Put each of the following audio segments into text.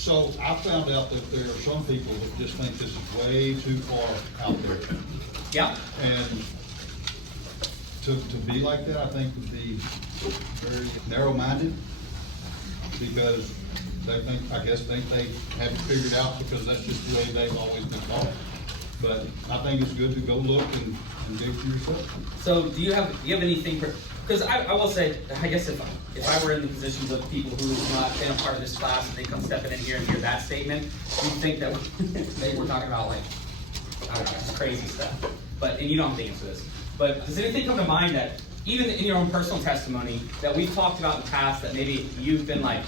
So I found out that there are some people that just think this is way too far out there. Yeah. And to be like that, I think would be very narrow-minded, because they think they have it figured out because that's just the way they've always been taught. But I think it's good to go look and dig for yourself. So do you have anything, because I will say, I guess if I were in the positions of people who have not been a part of this class and they come stepping in here and hear that statement, you'd think that maybe we're talking about, like, I don't know, crazy stuff. And you don't have to answer this. But does anything come to mind that, even in your own personal testimony, that we've talked about in the past that maybe you've been like,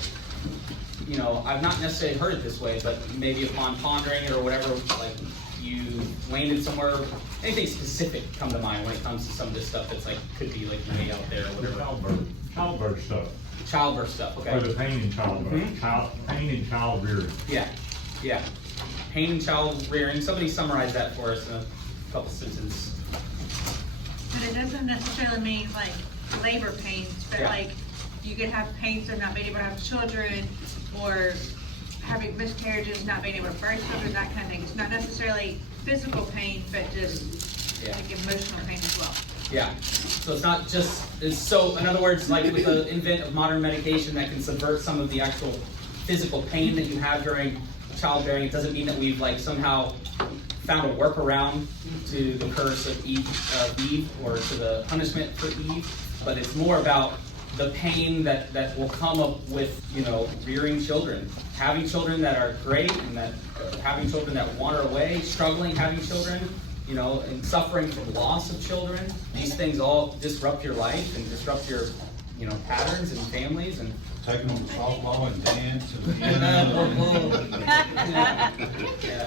you know, I've not necessarily heard it this way, but maybe upon pondering it or whatever, like you landed somewhere, anything specific come to mind when it comes to some of this stuff that's like, could be like way out there or whatever? Childbirth stuff. Childbirth stuff, okay. Or the pain in childbirth, pain in child rearing. Yeah, yeah. Pain in child rearing. Somebody summarize that for us in a couple sentences. But it doesn't necessarily mean like labor pains, but Yeah. like you could have pains of not being able to have children, or having miscarriages, not being able to birth children, that kind of thing. It's not necessarily physical pain, but just like emotional pain as well. Yeah. So it's not just, so in other words, like with the advent of modern medication that can subvert some of the actual physical pain that you have during childbearing, it doesn't mean that we've like somehow found a workaround to the curse of Eve, or to the punishment for Eve, but it's more about the pain that will come up with, you know, rearing children, having children that are great, and that having children that wander away, struggling having children, you know, and suffering from loss of children. These things all disrupt your life and disrupt your, you know, patterns and families and. Taking them to softball and dance and. Yeah.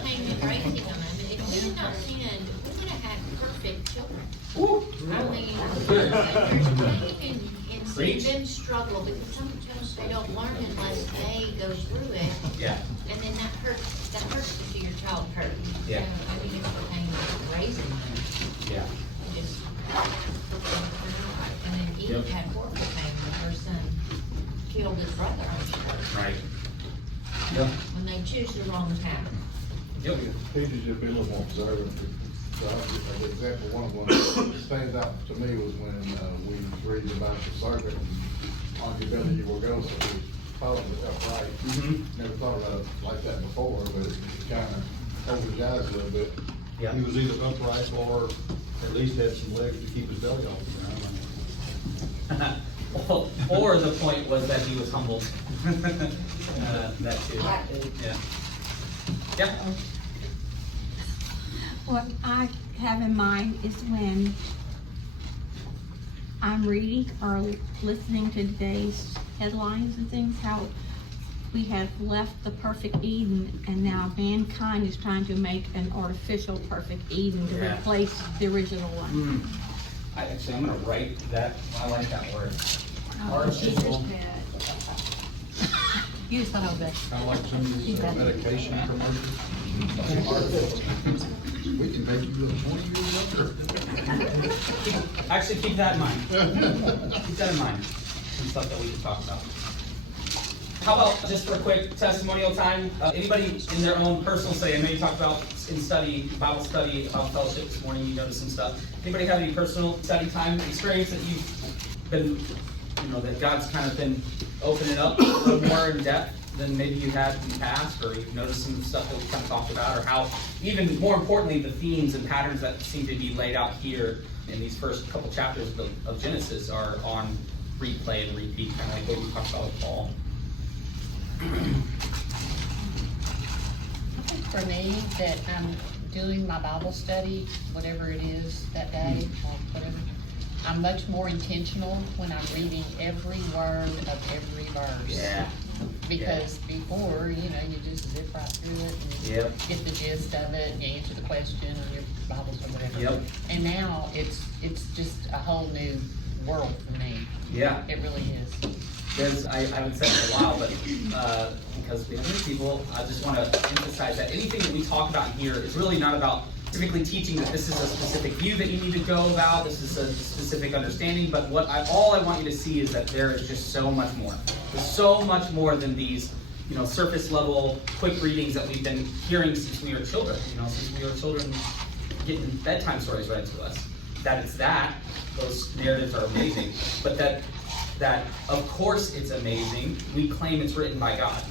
Pain and raising them. I mean, if we had not sinned, we would have had perfect children. I mean, there's pain in seeing them struggle, because sometimes they don't learn unless they go through it. Yeah. And then that hurts to see your child hurt. Yeah. So, I mean, it's the pain of raising them. Yeah. Just, and then Eve Yep. had horrible pain when her son killed his brother on the earth. Right. Yep. When they choose the wrong path. Yep. Teachers should be a little more observant. So an example, one that stands out to me was when we was reading about the serpent on your belly you will go, so we followed it upright. Never thought about it like that before, but it kind of opened his eyes a little bit. Yeah. He was either upright or at least had some legs to keep his belly off the ground. Or the point was that he was humbled. That too. Yeah. Yeah. What I have in mind is when I'm reading or listening to today's headlines and things, how we have left the perfect Eden and now mankind is trying to make an artificial perfect Eden to replace the original one. I'm gonna write that. I like that word. Artificial. Use that all day. Kind of like some of these medication commercials. We can make you look 20 years younger. Actually, keep that in mind. Keep that in mind. Some stuff that we can talk about. How about just for a quick testimonial time? Anybody in their own personal study? I know you talked about in study, Bible study, fellowship this morning. You noticed some stuff. Anybody have any personal study time experience that you've been, you know, that God's kind of been opening up a little more in depth than maybe you had in the past, or you've noticed some stuff that we kind of talked about, or how, even more importantly, the themes and patterns that seem to be laid out here in these first couple chapters of Genesis are on replay and repeat, kind of like what we talked about with Paul. I think for me, that I'm doing my Bible study, whatever it is that day, like whatever, I'm much more intentional when I'm reading every word of every verse. Yeah. Because before, you know, you just zip right through it and get the gist of it, and you answer the question on your Bibles or whatever. Yep. And now it's just a whole new world for me. Yeah. It really is. Because I haven't said it in a while, but because we have new people, I just want to emphasize that anything that we talk about here is really not about specifically teaching that this is a specific view that you need to go about, this is a specific understanding, but all I want you to see is that there is just so much more. There's so much more than these surface level, quick readings that we've been hearing since we were children. Since we were children, getting bedtime stories read to us. Those narratives are amazing. But that of course it's amazing. We claim it's written by God.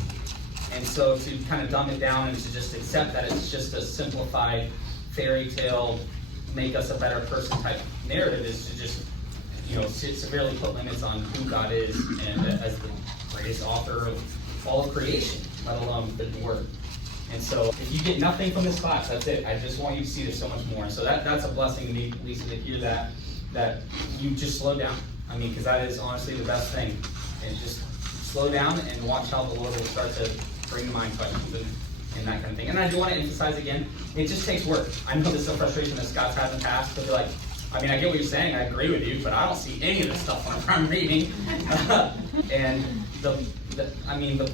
And so to kind of dumb it down and to just accept that it's just a simplified fairy tale, make us a better person type narrative is to just, severely put limits on who God is and as the greatest author of all of creation, let alone the Word. And so if you get nothing from this class, that's it. I just want you to see there's so much more. So that's a blessing to me, Lisa, to hear that you just slow down. Because that is honestly the best thing. And just slow down and watch how the Lord will start to bring to mind questions and that kind of thing. And I do want to emphasize again, it just takes work. I know there's some frustration that Scott's had in the past, but they're like, I get what you're saying, I agree with you, but I don't see any of this stuff when I'm reading. And the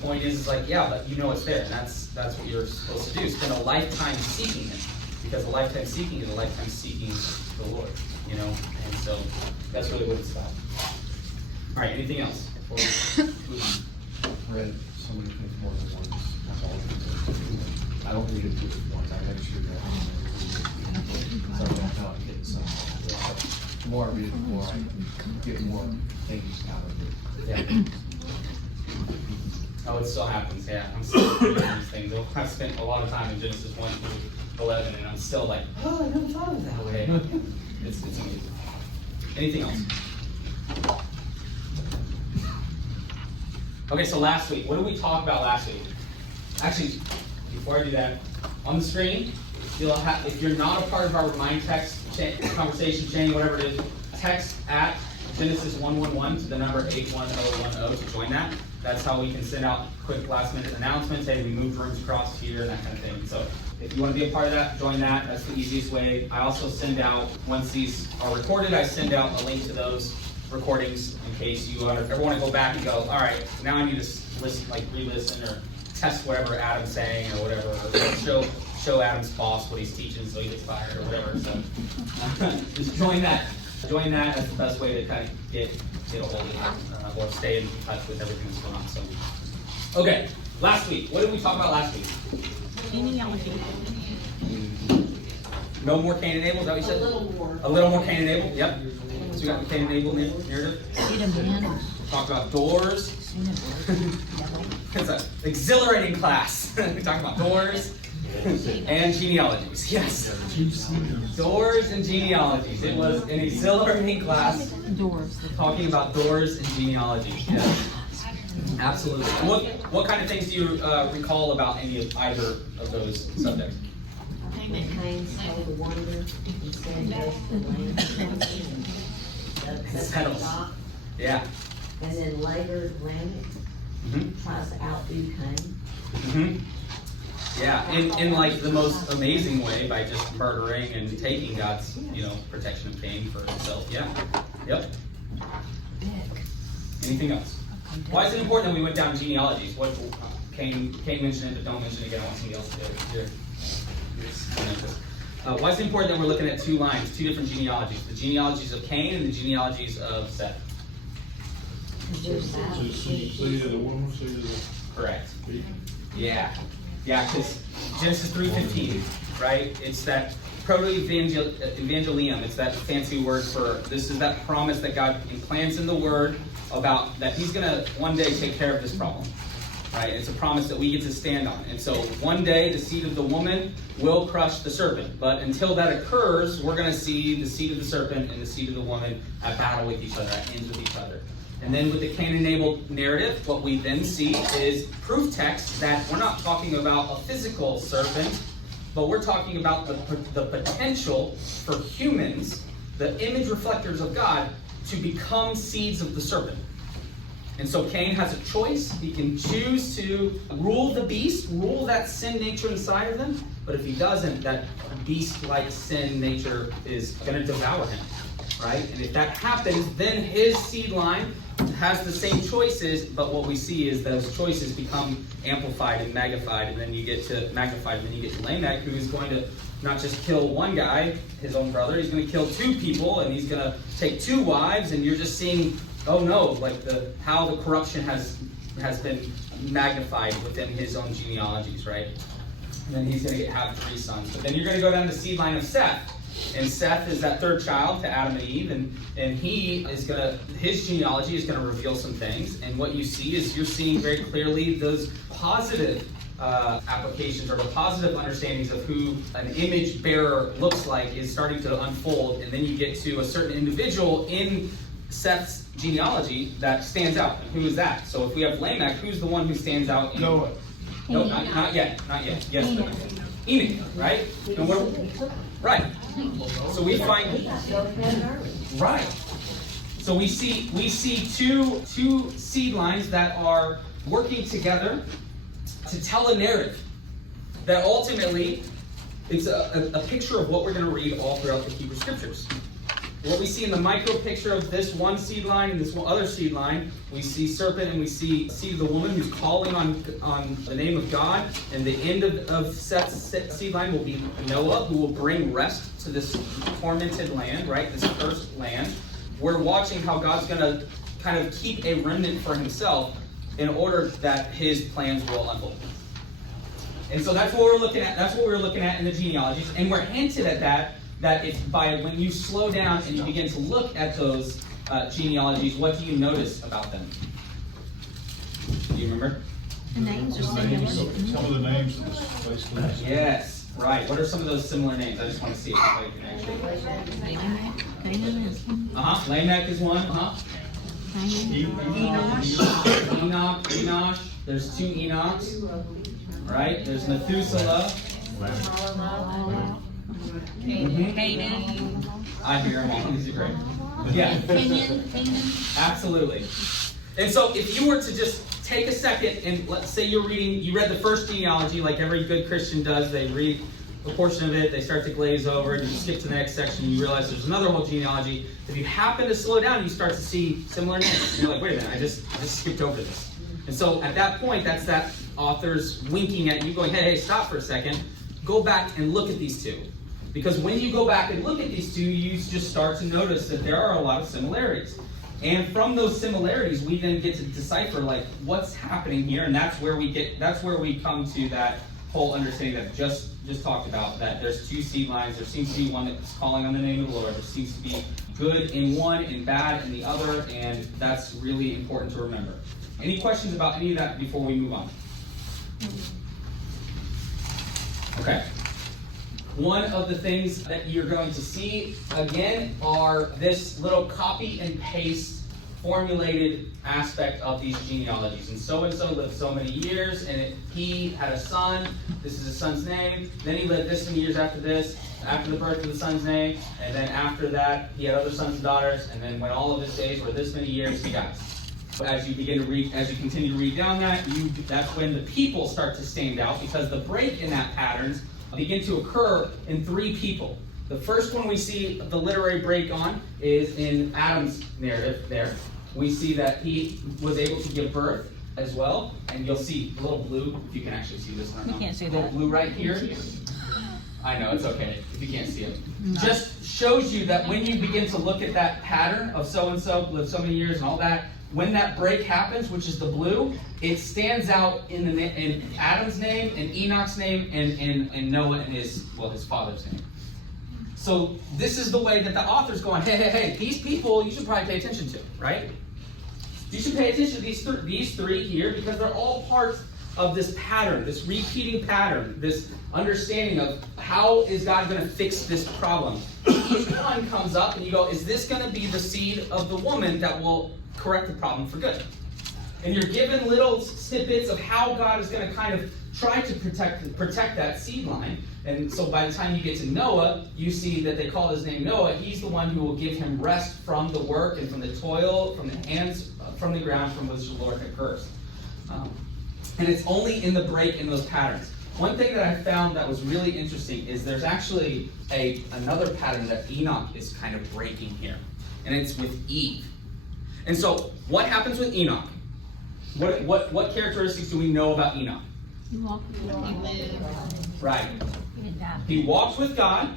point is like, yeah, but it's there, and that's what you're supposed to do. Spend a lifetime seeking it, because a lifetime seeking is a lifetime seeking the Lord, and so that's really what it's about. All right, anything else? Read so many things more than once. That's all I don't read it just once. I make sure that so that's how I get some. The more I read it, the more I get more things out of it. Yeah. Oh, it still happens. Yeah, I'm still reading these things. I've spent a lot of time in Genesis 1 through 11, and I'm still like, oh, I never thought of it that way. It's amazing. Anything else? Okay, so last week, what did we talk about last week? Actually, before I do that, on the screen, if you're not a part of our Remind text conversation chain, whatever it is, text at Genesis 111 to the number 81010 to join that. That's how we can send out quick last-minute announcements. Hey, we moved rooms across here and that kind of thing. So if you want to be a part of that, join that. That's the easiest way. I also send out, once these are recorded, I send out a link to those recordings in case you ever want to go back and go, all right, now I need to re-listen or test whatever Adam's saying or whatever, or show Adam's boss what he's teaching so he gets fired or whatever. So just join that. Join that. That's the best way to kind of get a hold of it or stay in touch with everything that's going on. So, okay, last week. What did we talk about last week? Genealogy. No more Cain and Abel, is that what you said? A little more Cain and Abel, yep. So we got the Cain and Abel narrative. Talk about doors. It's an exhilarating class. We talk about doors and genealogies. Yes. Doors and genealogies. It was an exhilarating class. Doors. Talking about doors and genealogies. Yes. Absolutely. What kind of things do you recall about either of those subjects? Cain saw the wonder, he said yes, the land. Settles. Yeah. And then later Lamech tries to outdo Cain. Yeah, in like the most amazing way by just murdering and taking God's, protection of Cain for himself. Yeah. Yep. Anything else? Why is it important that we went down genealogies? What Cain mentioned it, but don't mention it again. I want somebody else to do it. Here. Why is it important that we're looking at two different genealogies? The genealogies of Cain and the genealogies of Seth. Correct. Yeah. Yeah, because Genesis 3:15, right? It's that proto-evangelium. It's that fancy word for, this is that promise that God implants in the Word about that He's going to one day take care of this problem. Right? It's a promise that we get to stand on. And so one day the seed of the woman will crush the serpent. But until that occurs, we're going to see the seed of the serpent and the seed of the woman at battle with each other, at ends with each other. And then with the Cain and Abel narrative, what we then see is proof texts that we're not talking about a physical serpent, but we're talking about the potential for humans, the image reflectors of God, to become seeds of the serpent. And so Cain has a choice. He can choose to rule the beast, rule that sin nature inside of them. But if he doesn't, that beast-like sin nature is going to devour him. Right? And if that happens, then his seed line has the same choices, but what we see is those choices become amplified and magnified, and then you get to Lamech, who is going to not just kill one guy, his own brother, he's going to kill two people, and he's going to take two wives, and you're just seeing, oh no, like how the corruption has been magnified within his own genealogies, right? And then he's going to have 3 sons. But then you're going to go down the seed line of Seth. And Seth is that 3rd child to Adam and Eve. And he is going to, his genealogy is going to reveal some things. And what you see is you're seeing very clearly those positive applications or the positive understandings of who an image bearer looks like is starting to unfold. And then you get to a certain individual in Seth's genealogy that stands out. And who is that? So if we have Lamech, who's the one who stands out? Noah. No, not yet. Not yet. Yes, but Enoch, right? And right. So we find right. So we see two seed lines that are working together to tell a narrative that ultimately is a picture of what we're going to read all throughout the Hebrew Scriptures. What we see in the micro picture of this one seed line and this other seed line, we see serpent and we see seed of the woman who's calling on the name of God. And the end of Seth's seed line will be Noah, who will bring rest to this tormented land, right? This cursed land. We're watching how God's going to kind of keep a remnant for himself in order that his plans will unfold. And so that's what we're looking at. That's what we're looking at in the genealogies. And we're hinted at that if when you slow down and you begin to look at those genealogies, what do you notice about them? Do you remember? The names are similar. Some of the names of this basically. Yes, right. What are some of those similar names? I just want to see if I can actually. Lamech is one. Enoch. There's 2 Enochs. Right? There's Methuselah. Canaan. I hear them all. These are great. Yeah. Canaan. Absolutely. And so if you were to just take a second and let's say you read the first genealogy like every good Christian does. They read a portion of it, they start to glaze over, and you skip to the next section, and you realize there's another whole genealogy. If you happen to slow down, you start to see similar names. And you're like, wait a minute, I just skipped over this. And so at that point, that's that author's winking at you going, hey, stop for a second. Go back and look at these two. Because when you go back and look at these two, you just start to notice that there are a lot of similarities. And from those similarities, we then get to decipher like what's happening here, and that's where we come to that whole understanding that just talked about, that there's 2 seed lines. There seems to be one that's calling on the name of the Lord. There seems to be good in one and bad in the other, and that's really important to remember. Any questions about any of that before we move on? Okay. One of the things that you're going to see, again, are this little copy and paste formulated aspect of these genealogies. And so lived so many years, and he had a son. This is his son's name. Then he lived this many years after this, after the birth of the son's name. And then after that, he had other sons and daughters. And then when all of his days were this many years, he dies. As you continue to read down that's when the people start to stand out, because the break in that patterns begin to occur in 3 people. The first one we see the literary break on is in Adam's narrative there. We see that he was able to give birth as well, and you'll see a little blue, if you can actually see this. You can't see that. A little blue right here. I know, it's okay if you can't see it. No. Just shows you that when you begin to look at that pattern of so-and-so lived so many years and all that, when that break happens, which is the blue, it stands out in Adam's name, and Enoch's name, and Noah and his father's name. So this is the way that the author's going, hey, these people you should probably pay attention to, right? You should pay attention to these 3 here, because they're all parts of this pattern, this repeating pattern, this understanding of how is God going to fix this problem. Each one comes up and you go, is this going to be the seed of the woman that will correct the problem for good? And you're given little snippets of how God is going to kind of try to protect that seed line. And so by the time you get to Noah, you see that they call his name Noah. He's the one who will give him rest from the work and from the toil, from the hands, from the ground from which the Lord had cursed. And it's only in the break in those patterns. One thing that I found that was really interesting is there's actually another pattern that Enoch is kind of breaking here. And it's with Eve. And so what happens with Enoch? What characteristics do we know about Enoch? He walked with God. Right. He walked with God,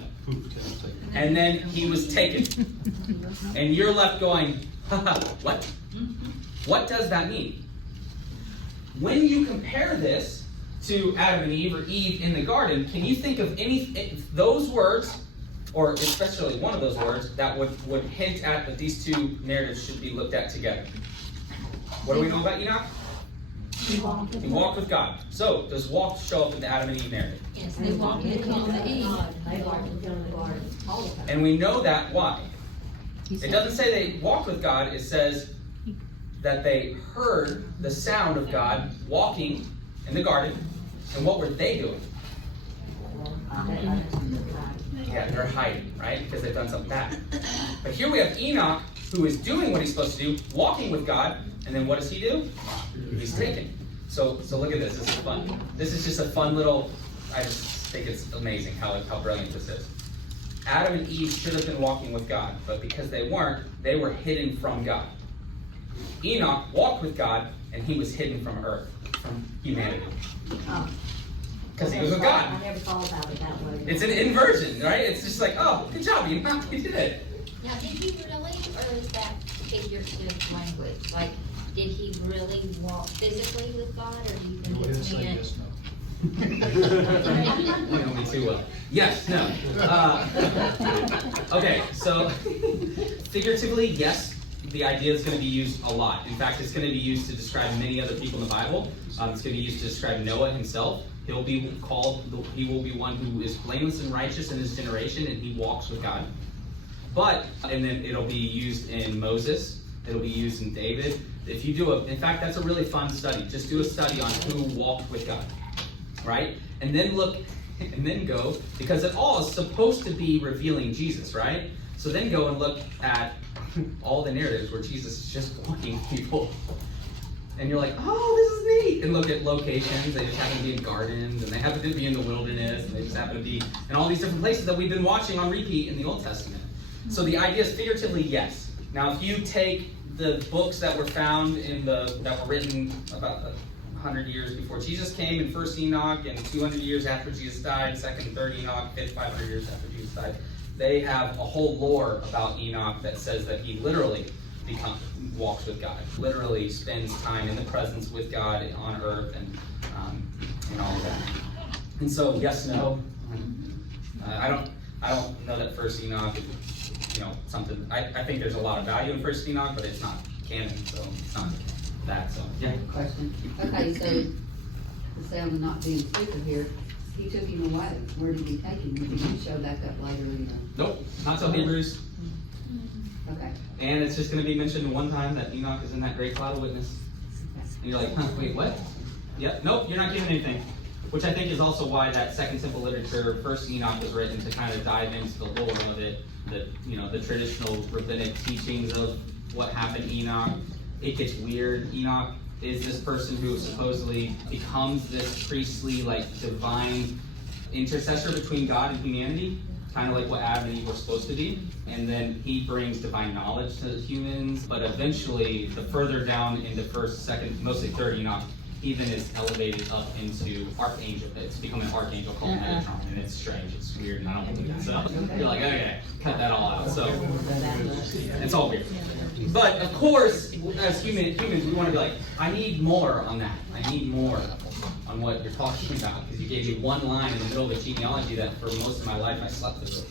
and then he was taken. And you're left going, what? What does that mean? when you compare this to Adam and Eve, or Eve in the garden, can you think of those words, or especially one of those words, that would hint at that these two narratives should be looked at together? What do we know about Enoch? He walked with God. So, does walk show up in the Adam and Eve narrative? Yes, they walked with him and Eve. They walked with him in the garden all the time. And we know that, why? It doesn't say they walked with God, it says that they heard the sound of God walking in the garden. And what were they doing? Yeah, they're hiding, right? Because they've done something bad. But here we have Enoch, who is doing what he's supposed to do, walking with God, and then what does he do? He's taken. So look at this. This is fun. This is just a fun little. I just think it's amazing how brilliant this is. Adam and Eve should have been walking with God, but because they weren't, they were hidden from God. Enoch walked with God, and he was hidden from earth, from humanity. Because he was with God. I never thought about it that way. It's an inversion, right? It's just like, oh, good job, Enoch, you did it. Now, did he really, or is that figurative language? Like, did he really walk physically with God, or do you think it's meant? You know me too well. Yes, no. Okay, so figuratively, yes, the idea is going to be used a lot. In fact, it's going to be used to describe many other people in the Bible. It's going to be used to describe Noah himself. He will be one who is blameless and righteous in his generation, and he walks with God. And then it'll be used in Moses. It'll be used in David. If you in fact, that's a really fun study. Just do a study on who walked with God, right? And then go, because it all is supposed to be revealing Jesus, right? So then go and look at all the narratives where Jesus is just walking people. And you're like, oh, this is neat. And look at locations. They just happen to be in gardens, and they happen to be in the wilderness, and they just happen to be in all these different places that we've been watching on repeat in the Old Testament. So the idea is figuratively, yes. Now, if you take the books that were found that were written about 100 years before Jesus came, in 1st Enoch, and 200 years after Jesus died, 2nd and 3rd Enoch, 5th, 500 years after Jesus died, they have a whole lore about Enoch that says that he literally walks with God, literally spends time in the presence with God on earth, and all of that. And so, yes, no. I don't know that 1st Enoch is, something. I think there's a lot of value in 1st Enoch, but it's not canon, so it's not that. So yeah. Question. Okay, so to say I'm not being stupid here, he took him away. Where did he take him? Did he show back up later? Nope, not till Hebrews. Okay. And it's just going to be mentioned one time that Enoch is in that great cloud of witness. And you're like, wait, what? Yep, nope, you're not given anything. Which I think is also why that Second Temple literature, 1st Enoch, was written to kind of dive into the lore of it, the traditional rabbinic teachings of what happened to Enoch. It gets weird. Enoch is this person who supposedly becomes this priestly, divine intercessor between God and humanity, kind of like what Adam and Eve were supposed to be. And then he brings divine knowledge to humans. But eventually, the further down into 1st, 2nd, mostly 3rd Enoch, even is elevated up into archangel. It's become an archangel called Metatron, and it's strange. It's weird, and I don't believe that. So you're like, okay, cut that all out. So it's all weird. But of course, as humans, we want to be like, I need more on that. I need more on what you're talking about, because you gave me one line in the middle of a genealogy that for most of my life I slept through.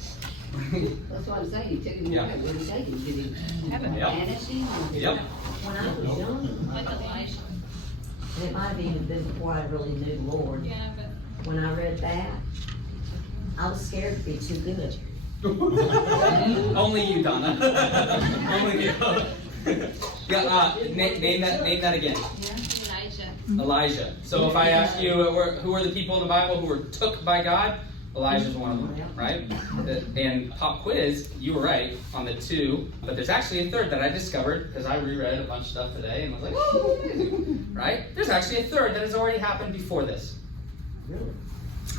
That's what I'm saying. You took him away. Yeah. Where did he take him? Did he Yep. banish him? Yep. When I was young, Like Elijah. and it might have even been before I really knew the Lord, Yeah, but. when I read that, I was scared to be too good. Only you, Donna. Only you. Yeah, name that again. Elijah. Elijah. So if I ask you who are the people in the Bible who were took by God, Elijah's one of them, right? And pop quiz, you were right on the 2, but there's actually a 3rd that I discovered because I reread a bunch of stuff today and was like, oh, amazing. Right? There's actually a 3rd that has already happened before this. Really?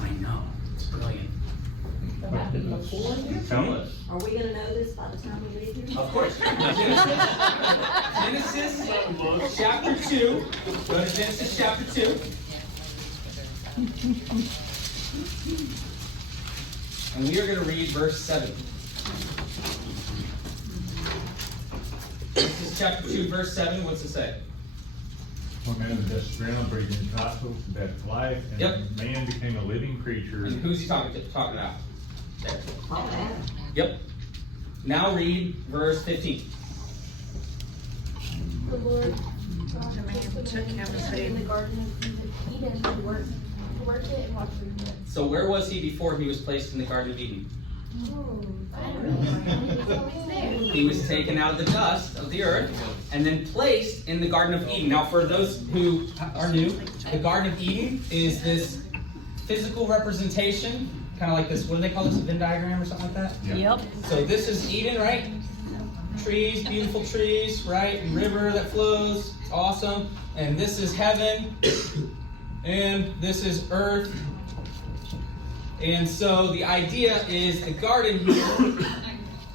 I know. It's brilliant. So happened before this? Tell us. Are we gonna know this by the time we leave here? Of course. Genesis chapter 2. Go to Genesis chapter 2. And we are going to read verse 7. Genesis chapter 2, verse 7. What's it say? When man just ground breathing cycle, that life, Yep. and man became a living creature. And who's he talking about? There. All that. Yep. Now read verse 15. The man took him and put him. the Garden of Eden to work it and watch for it. So where was he before he was placed in the Garden of Eden? I don't know. It's always there. He was taken out of the dust of the earth and then placed in the Garden of Eden. Now, for those who are new, the Garden of Eden is this physical representation, kind of like this, what do they call this, a Venn diagram or something like that? Yep. So this is Eden, right? Trees, beautiful trees, right? River that flows, it's awesome. And this is heaven, and this is earth. And so the idea is the garden here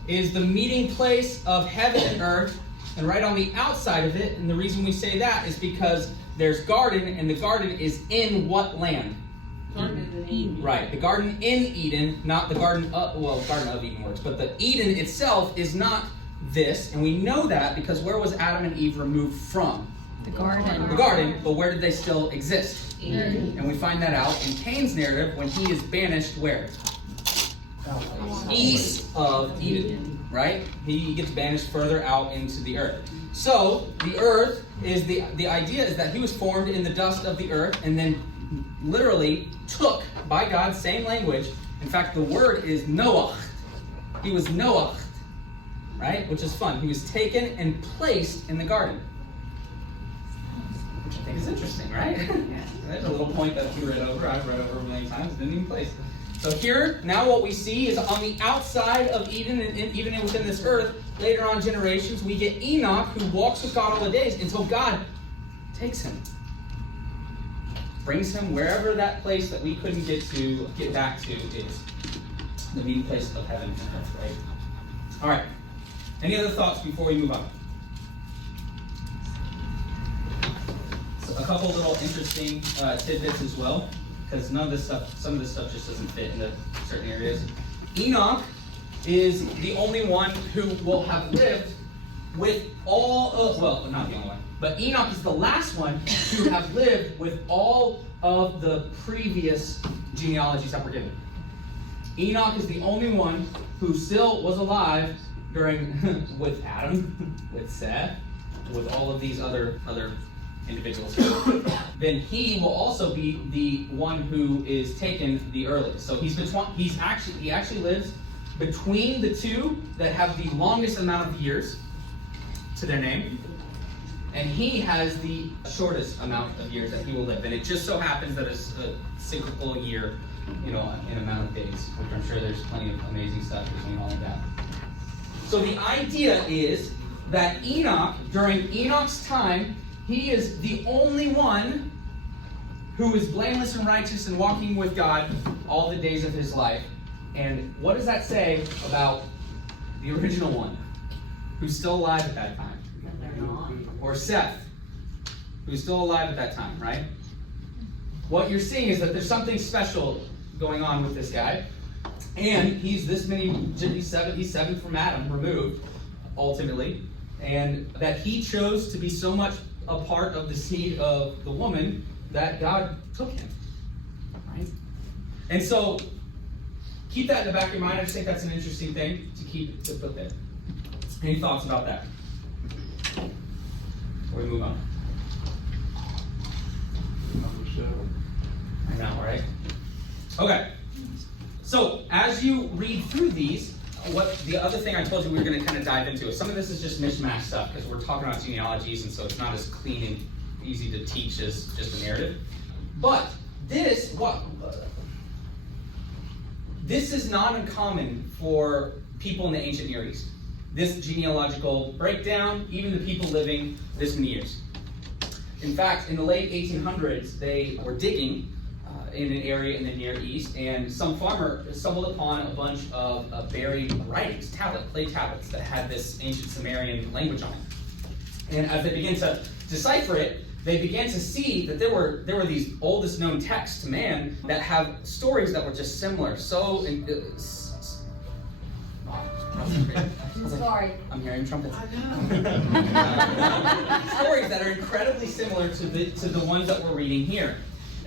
is the meeting place of heaven and earth, and right on the outside of it, and the reason we say that is because there's garden, and the garden is in what land? Eden. Right, the garden in Eden, not the garden of, well, Garden of Eden works, but the Eden itself is not this, and we know that because where was Adam and Eve removed from? The garden. The garden, but where did they still exist? Eden. And we find that out in Cain's narrative when he is banished where? East of Eden, right? He gets banished further out into the earth. So the earth is the idea is that he was formed in the dust of the earth and then literally took by God, same language. In fact, the word is Noach. He was Noach, right? Which is fun. He was taken and placed in the garden. Which I think is interesting, right? There's a little point that you read over. I've read over many times. Didn't even place. So here, now what we see is on the outside of Eden, and even within this earth, later on generations, we get Enoch, who walks with God all the days until God takes him. Brings him wherever that place that we couldn't get back to is. The meeting place of heaven and earth, right? All right. Any other thoughts before we move on? So a couple little interesting tidbits as well, because some of this stuff just doesn't fit into certain areas. Enoch is the only one who will have lived with all of, well, not the only one, but Enoch is the last one to have lived with all of the previous genealogies that were given. Enoch is the only one who still was alive during, with Adam, with Seth, with all of these other individuals. Then he will also be the one who is taken the earliest. So he actually lives between the two that have the longest amount of years to their name, and he has the shortest amount of years that he will live. And it just so happens that it's a cyclical year, in amount of days, which I'm sure there's plenty of amazing stuff between all of that. So the idea is that Enoch, during Enoch's time, he is the only one who is blameless and righteous and walking with God all the days of his life. And what does that say about the original one, who's still alive at that time? Or Seth, who's still alive at that time, right? What you're seeing is that there's something special going on with this guy. And he's seven from Adam removed, ultimately. And that he chose to be so much a part of the seed of the woman that God took him. Right? And so keep that in the back of your mind. I just think that's an interesting thing to put there. Any thoughts about that? Before we move on. Number 7. I know, right? Okay. So as you read through these, what the other thing I told you we were going to kind of dive into is some of this is just mishmash stuff because we're talking about genealogies, and so it's not as clean and easy to teach as just a narrative. But this is not uncommon for people in the ancient Near East. This genealogical breakdown, even the people living this many years. In fact, in the late 1800s, they were digging in an area in the Near East, and some farmer stumbled upon a bunch of buried writings, clay tablets that had this ancient Sumerian language on it. And as they began to decipher it, they began to see that there were these oldest known texts to man that have stories that were just similar. So Sorry. I'm hearing trumpets. I Stories that are incredibly similar to the ones that we're reading here.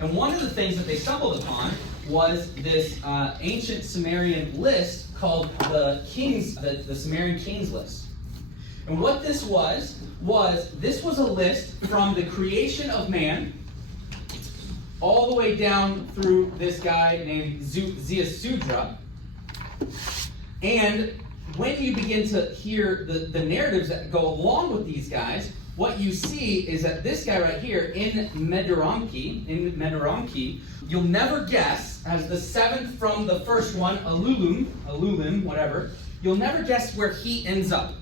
And one of the things that they stumbled upon was this ancient Sumerian list called the Sumerian Kings list. And what this was this was a list from the creation of man all the way down through this guy named Ziusudra. And when you begin to hear the narratives that go along with these guys, what you see is that this guy right here in Medoronki, you'll never guess, as the seventh from the first one, Alulim, whatever, you'll never guess where he ends up.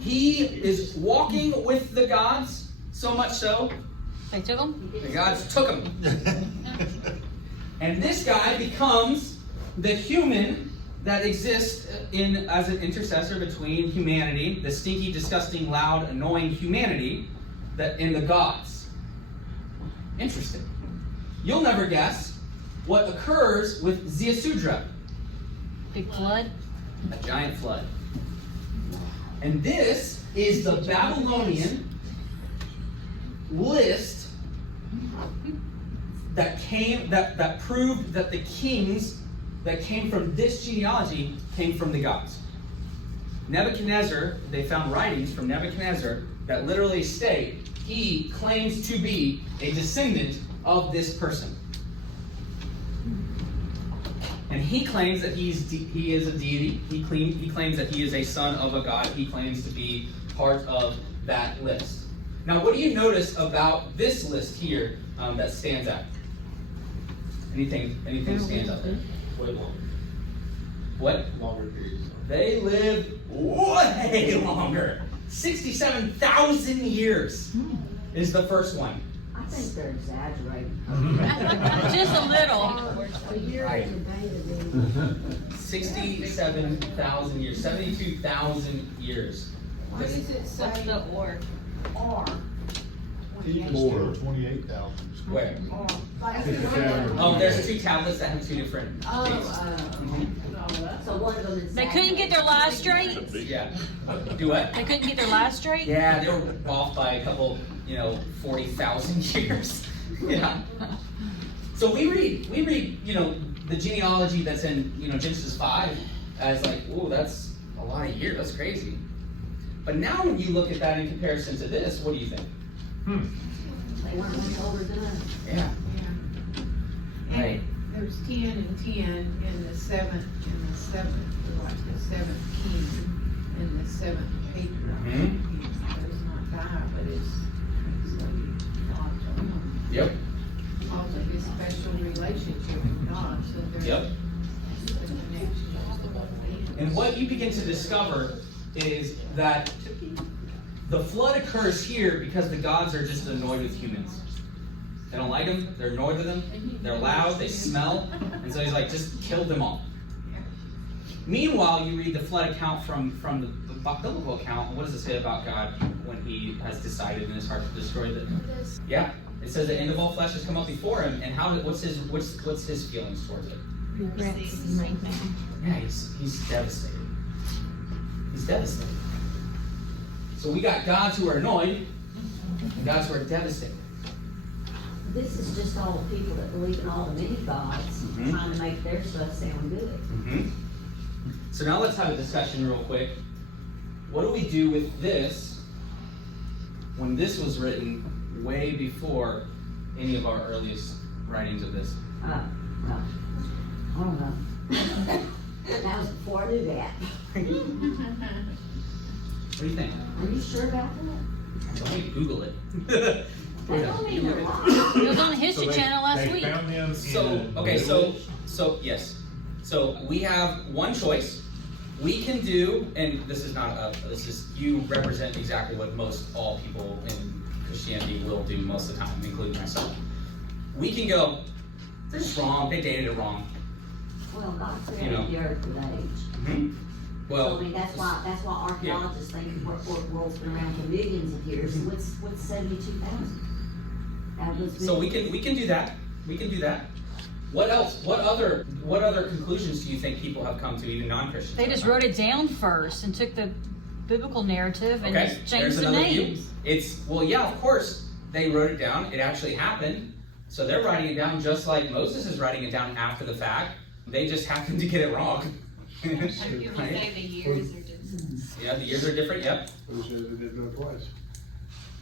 He is walking with the gods, so much so, They took him? the gods took him. And this guy becomes the human that exists as an intercessor between humanity, the stinky, disgusting, loud, annoying humanity, and the gods. Interesting. You'll never guess what occurs with Ziusudra. Big flood? A giant flood. And this is the Babylonian list that proved that the kings that came from this genealogy came from the gods. Nebuchadnezzar, they found writings from Nebuchadnezzar that literally state he claims to be a descendant of this person. And he claims that he is a deity. He claims that he is a son of a god. He claims to be part of that list. Now, what do you notice about this list here that stands out? Anything stands out there? Way longer. What? Longer periods. They lived way longer. 67,000 years is the first one. I think they're exaggerating. Just a little. A year is a day to me. 67,000 years. 72,000 years. Why does it say the or? More, 28,000. Where? Oh, Oh, there's two tablets that have two different dates. So one of them is. They couldn't get their lies straight? Yeah. Do what? They couldn't get their lies straight? Yeah, they were off by a couple, 40,000 years. Yeah. So we read, the genealogy that's in, Genesis 5 as like, ooh, that's a lot of years. That's crazy. But now when you look at that in comparison to this, what do you think? They weren't much older than us. Yeah. Right. There's 10 and 10 in the seventh, like the seventh king and the seventh patriarch. Mhm. Does not die, but is translated God's own. Yep. Because of his special relationship with God, so there's Yep. a connection. And what you begin to discover is that the flood occurs here because the gods are just annoyed with humans. They don't like them, they're annoyed with them, they're loud, they smell, and so he's like, just kill them all. Meanwhile, you read the flood account from the biblical account. What does it say about God when he has decided in his heart to destroy them? Yeah, it says the end of all flesh has come up before him, and what's his feelings towards it? Regrets right now. Yeah, he's devastated. He's devastated. So we got gods who are annoyed, and gods who are devastated. This is just all the people that believe in all the many gods, trying to make their stuff sound good. Mm-hmm. So now let's have a discussion real quick. What do we do with this when this was written way before any of our earliest writings of this? No. I don't know. That was before I knew that. What do you think? Are you sure about that? Let me Google it. That don't mean they're lying. It was on the History Channel last week. They found him Yes. So we have one choice. We can do, and this is you represent exactly what most all people in Christianity will do most of the time, including myself. We can go, they're just wrong, they dated it wrong. Well, God created the earth with age. Mm-hmm. Well, So, I mean, that's why archaeologists think the world's been around for millions of years. What's 72,000? so we can do that. We can do that. What else? What other conclusions do you think people have come to, even non-Christians? They just wrote it down first and took the biblical narrative and Okay, just there's changed the another names. view. It's, well, yeah, of course, they wrote it down. It actually happened. So they're writing it down just like Moses is writing it down after the fact. They just happened to get it wrong. You say the years are different. Yeah, the years are different, yep. Who said it didn't go twice?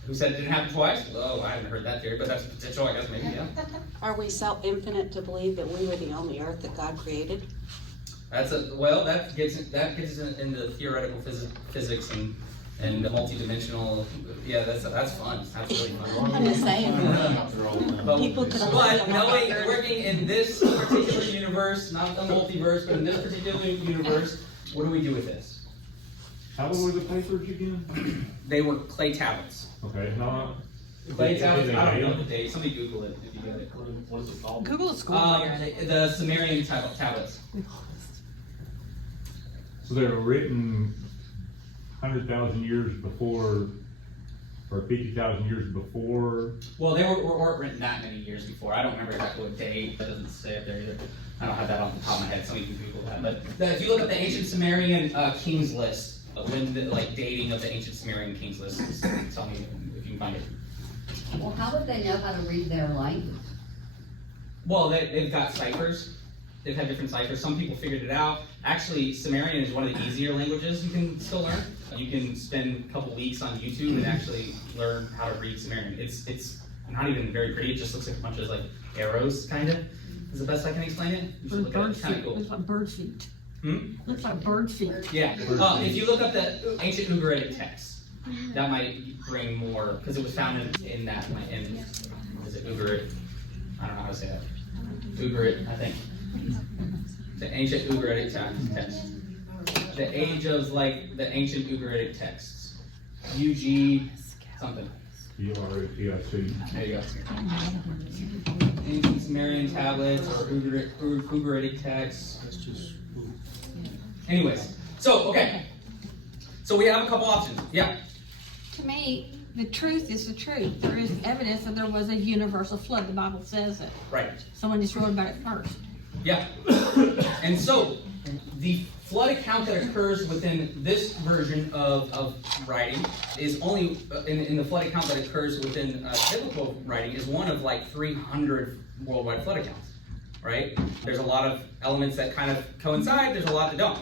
Who said it didn't happen twice? Oh, I haven't heard that theory, but that's potential, I guess, maybe, yeah. Are we so infinite to believe that we were the only earth that God created? That's well, that gets us into theoretical physics and multi-dimensional. Yeah, that's fun. That's really fun. I'm just saying. But, People could but knowing working in this particular universe, not the multiverse, but in this particular universe, what do we do with this? How old were the papers again? They were clay tablets. Okay, no. Clay tablets. I don't know the date. Somebody Google it if you get it. What is it called? Google the school. The Sumerian tablets. So they were written 100,000 years before, or 50,000 years before. Well, they weren't written that many years before. I don't remember exactly what date. That doesn't say it there either. I don't have that off the top of my head. Somebody can Google that. But if you look at the ancient Sumerian kings list, when the dating of the ancient Sumerian kings list, tell me if you can find it. Well, how would they know how to read their language? Well, they've got ciphers. They've had different ciphers. Some people figured it out. Actually, Sumerian is one of the easier languages you can still learn. You can spend a couple weeks on YouTube and actually learn how to read Sumerian. It's not even very pretty. It just looks like a bunch of like arrows, kind of. Is the best I can explain it. You should look at it. It's kind of cool. Looks like bird feet. Hmm? Looks like bird feet. Yeah. If you look up the ancient Ugaritic text, that might bring more, because it was found in that, is it Ugaritic? I don't know how to say that. Ugarit, I think. The ancient Ugaritic text. The age of like the ancient Ugaritic texts. UG something. URATIC. There you go. Ancient Sumerian tablets or Ugaritic texts. Anyways, so okay. So we have a couple options. Yeah. To me, the truth is the truth. There is evidence that there was a universal flood. The Bible says it. Right. Someone just wrote about it first. Yeah. And so the flood account that occurs within this version of writing is only in the flood account that occurs within biblical writing is one of like 300 worldwide flood accounts. Right? There's a lot of elements that kind of coincide. There's a lot that don't.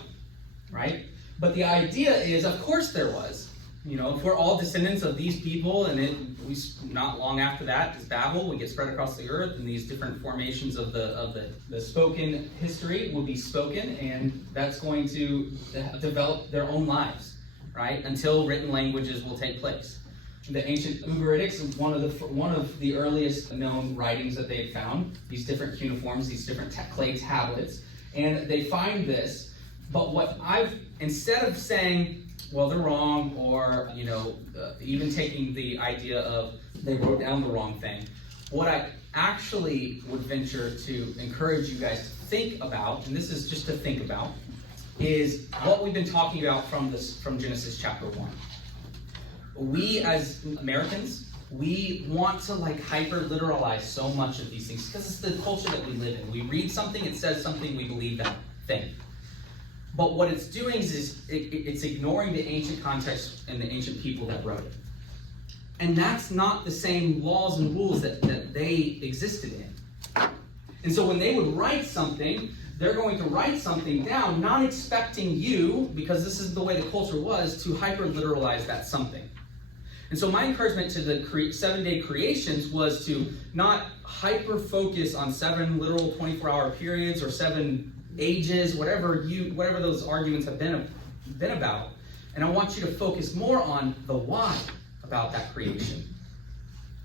Right? But the idea is, of course there was. You know, if we're all descendants of these people, and we not long after that is Babel, we get spread across the earth, and these different formations of the spoken history will be spoken, and that's going to develop their own lives, right? Until written languages will take place. The ancient Ugaritics is one of the earliest known writings that they've found. These different cuneiforms, these different clay tablets, and they find this. But what instead of saying, well, they're wrong, or, you know, even taking the idea of they wrote down the wrong thing, what I actually would venture to encourage you guys to think about, and this is just to think about, is what we've been talking about from Genesis chapter 1. We as Americans, we want to like hyper-literalize so much of these things because it's the culture that we live in. We read something, it says something, we believe that thing. But what it's doing is it's ignoring the ancient context and the ancient people that wrote it. And that's not the same laws and rules that they existed in. And so when they would write something, they're going to write something down, not expecting you, because this is the way the culture was, to hyper-literalize that something. And so my encouragement to the 7-day creations was to not hyper-focus on 7 literal 24-hour periods or 7 ages, whatever those arguments have been about. And I want you to focus more on the why about that creation.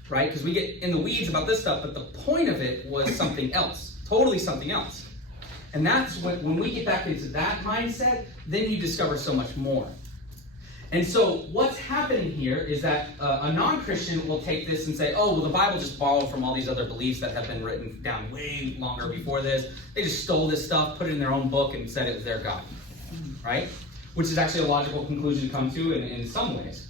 Right? Because we get in the weeds about this stuff, but the point of it was something else. Totally something else. And that's when we get back into that mindset, then you discover so much more. And so what's happening here is that a non-Christian will take this and say, oh, well, the Bible just borrowed from all these other beliefs that have been written down way longer before this. They just stole this stuff, put it in their own book, and said it was their God. Right? Which is actually a logical conclusion to come to in some ways.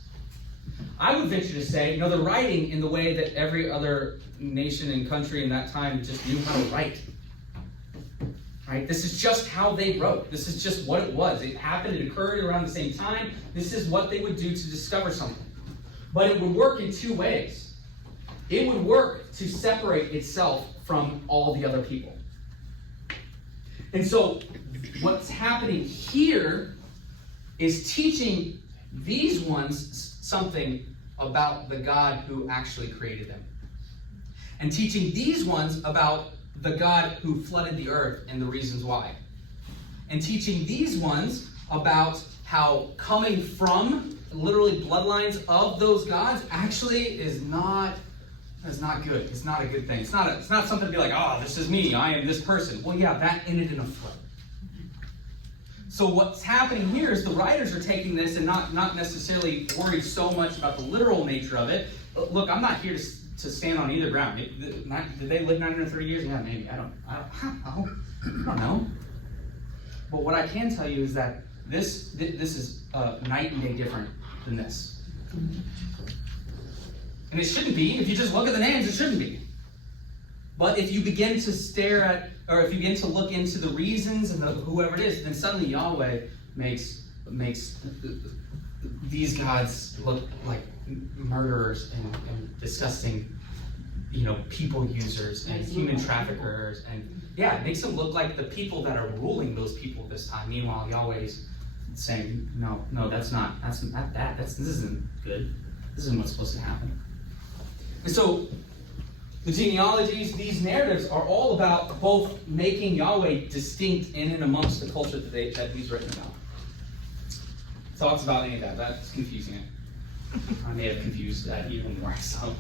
I would venture to say, no, they're writing in the way that every other nation and country in that time just knew how to write. Right? This is just how they wrote. This is just what it was. It happened, it occurred around the same time. This is what they would do to discover something. But it would work in two ways. It would work to separate itself from all the other people. And so what's happening here is teaching these ones something about the God who actually created them. And teaching these ones about the God who flooded the earth and the reasons why. And teaching these ones about how coming from literally bloodlines of those gods actually is not good. It's not a good thing. It's not something to be like, oh, this is me. I am this person. Well, yeah, that ended in a flood. So what's happening here is the writers are taking this and not necessarily worried so much about the literal nature of it. Look, I'm not here to stand on either ground. Did they live 930 years? Yeah, maybe. I don't know. But what I can tell you is that this is night and day different than this. And it shouldn't be. If you just look at the names, it shouldn't be. But if you begin to stare at, or if you begin to look into the reasons and whoever it is, then suddenly Yahweh makes these gods look like murderers and disgusting, people users and human traffickers, and it makes them look like the people that are ruling those people this time. Meanwhile, Yahweh's saying, no, that's not that. This isn't good. This isn't what's supposed to happen. And so the genealogies, these narratives are all about both making Yahweh distinct in and amongst the culture that he's written about. Thoughts about any of that? That's confusing it. I may have confused that even more. So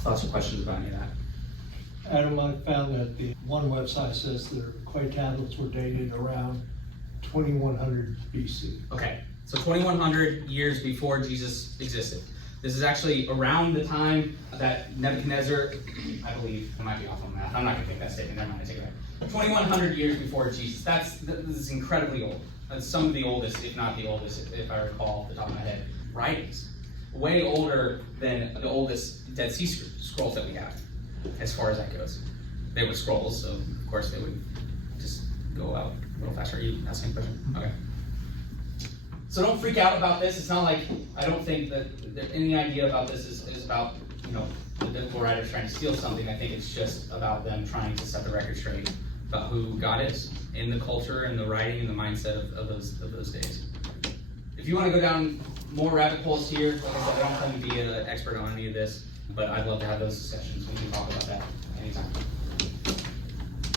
thoughts or questions about any of that? Adam, I found that the one website says their clay tablets were dated around 2100 BC. Okay, so 2100 years before Jesus existed. This is actually around the time that Nebuchadnezzar, I believe, I might be off on math. I'm not going to take that statement. Never mind, I take it back. 2100 years before Jesus. This is incredibly old. That's some of the oldest, if not the oldest, if I recall off the top of my head, writings. Way older than the oldest Dead Sea Scrolls that we have, as far as that goes. They were scrolls, so of course they would just go out a little faster. Are you asking a question? Okay. So don't freak out about this. It's not like, I don't think that any idea about this is about, the biblical writers trying to steal something. I think it's just about them trying to set the record straight about who God is in the culture and the writing and the mindset of those days. If you want to go down more rabbit holes here, like I said, I don't claim to be an expert on any of this, but I'd love to have those discussions. We can talk about that anytime.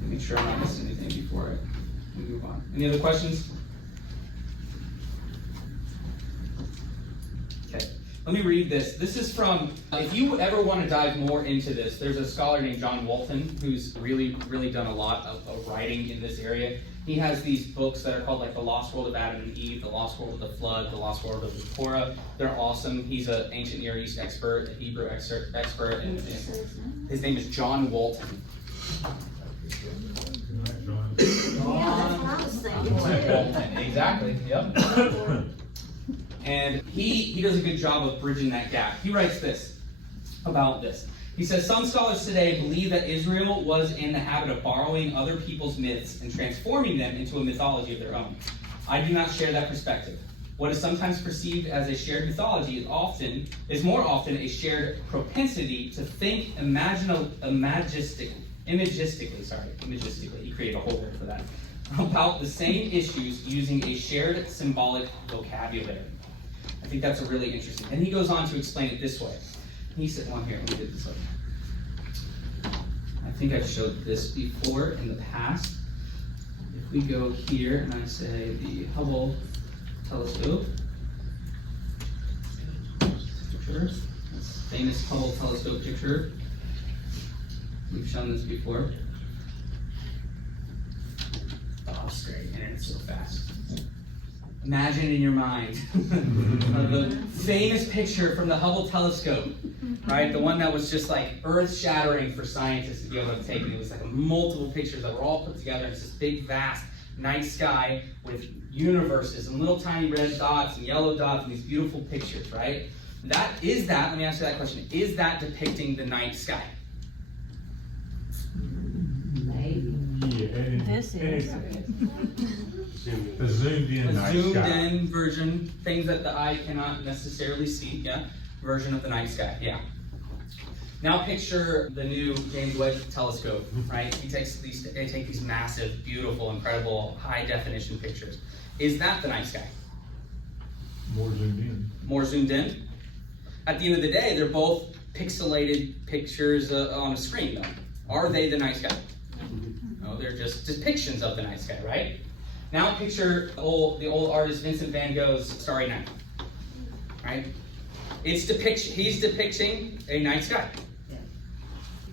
Make sure I'm not missing anything before we move on. Any other questions? Okay, let me read this. This is from, if you ever want to dive more into this, there's a scholar named John Walton who's really, really done a lot of writing in this area. He has these books that are called like The Lost World of Adam and Eve, The Lost World of the Flood, The Lost World of the Torah. They're awesome. He's an ancient Near East expert, a Hebrew expert, and his name is John Walton. Yeah, that's what I was thinking. Walton, exactly, yep. And he does a good job of bridging that gap. He writes this about this. He says, some scholars today believe that Israel was in the habit of borrowing other people's myths and transforming them into a mythology of their own. I do not share that perspective. What is sometimes perceived as a shared mythology is more often a shared propensity to think imagistically. He created a whole word for that. About the same issues using a shared symbolic vocabulary. I think that's a really interesting. And he goes on to explain it this way. He said, here, let me get this up. I think I've showed this before in the past. If we go here and I say the Hubble telescope, picture, that's famous Hubble telescope picture. We've shown this before. Oh, it's great, internet's so fast. Imagine in your mind the famous picture from the Hubble telescope, right? The one that was just like earth-shattering for scientists to be able to take. It was like multiple pictures that were all put together. It's this big, vast night sky with universes and little tiny red dots and yellow dots and these beautiful pictures, right? Let me ask you that question. Is that depicting the night sky? Maybe. Yeah. This is. A zoomed in A night zoomed sky. in version, things that the eye cannot necessarily see, yeah, version of the night sky, yeah. Now picture the new James Webb telescope, right? They take these massive, beautiful, incredible, high definition pictures. Is that the night sky? More zoomed in. More zoomed in? At the end of the day, they're both pixelated pictures on a screen, though. Are they the night sky? No, they're just depictions of the night sky, right? Now picture the old artist Vincent van Gogh's Starry Night, right? He's depicting a night sky.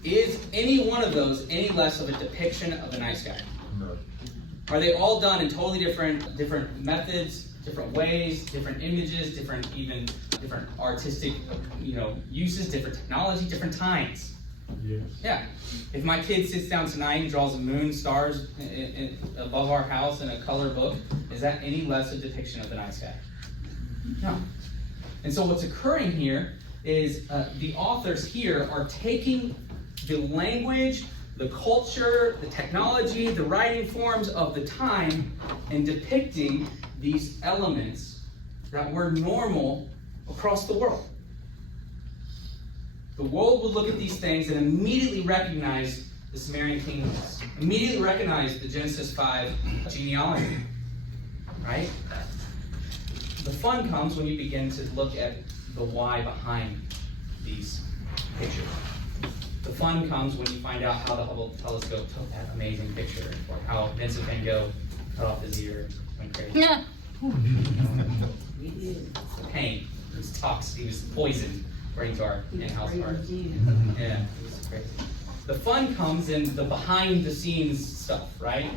Is any one of those any less of a depiction of the night sky? No. Are they all done in totally different methods, different ways, different images, different artistic, uses, different technology, different times? Yes. Yeah. If my kid sits down tonight and draws a moon, stars above our house in a color book, is that any less a depiction of the night sky? No. And so what's occurring here is the authors here are taking the language, the culture, the technology, the writing forms of the time and depicting these elements that were normal across the world. The world would look at these things and immediately recognize the Sumerian kingdoms, immediately recognize the Genesis 5 genealogy, right? The fun comes when you begin to look at the why behind these pictures. The fun comes when you find out how the Hubble telescope took that amazing picture, or how Vincent van Gogh cut off his ear, went crazy. Yeah. Pain. He was toxic. He was poisoned, according to our in-house art. Yeah, it was crazy. The fun comes in the behind-the-scenes stuff, right?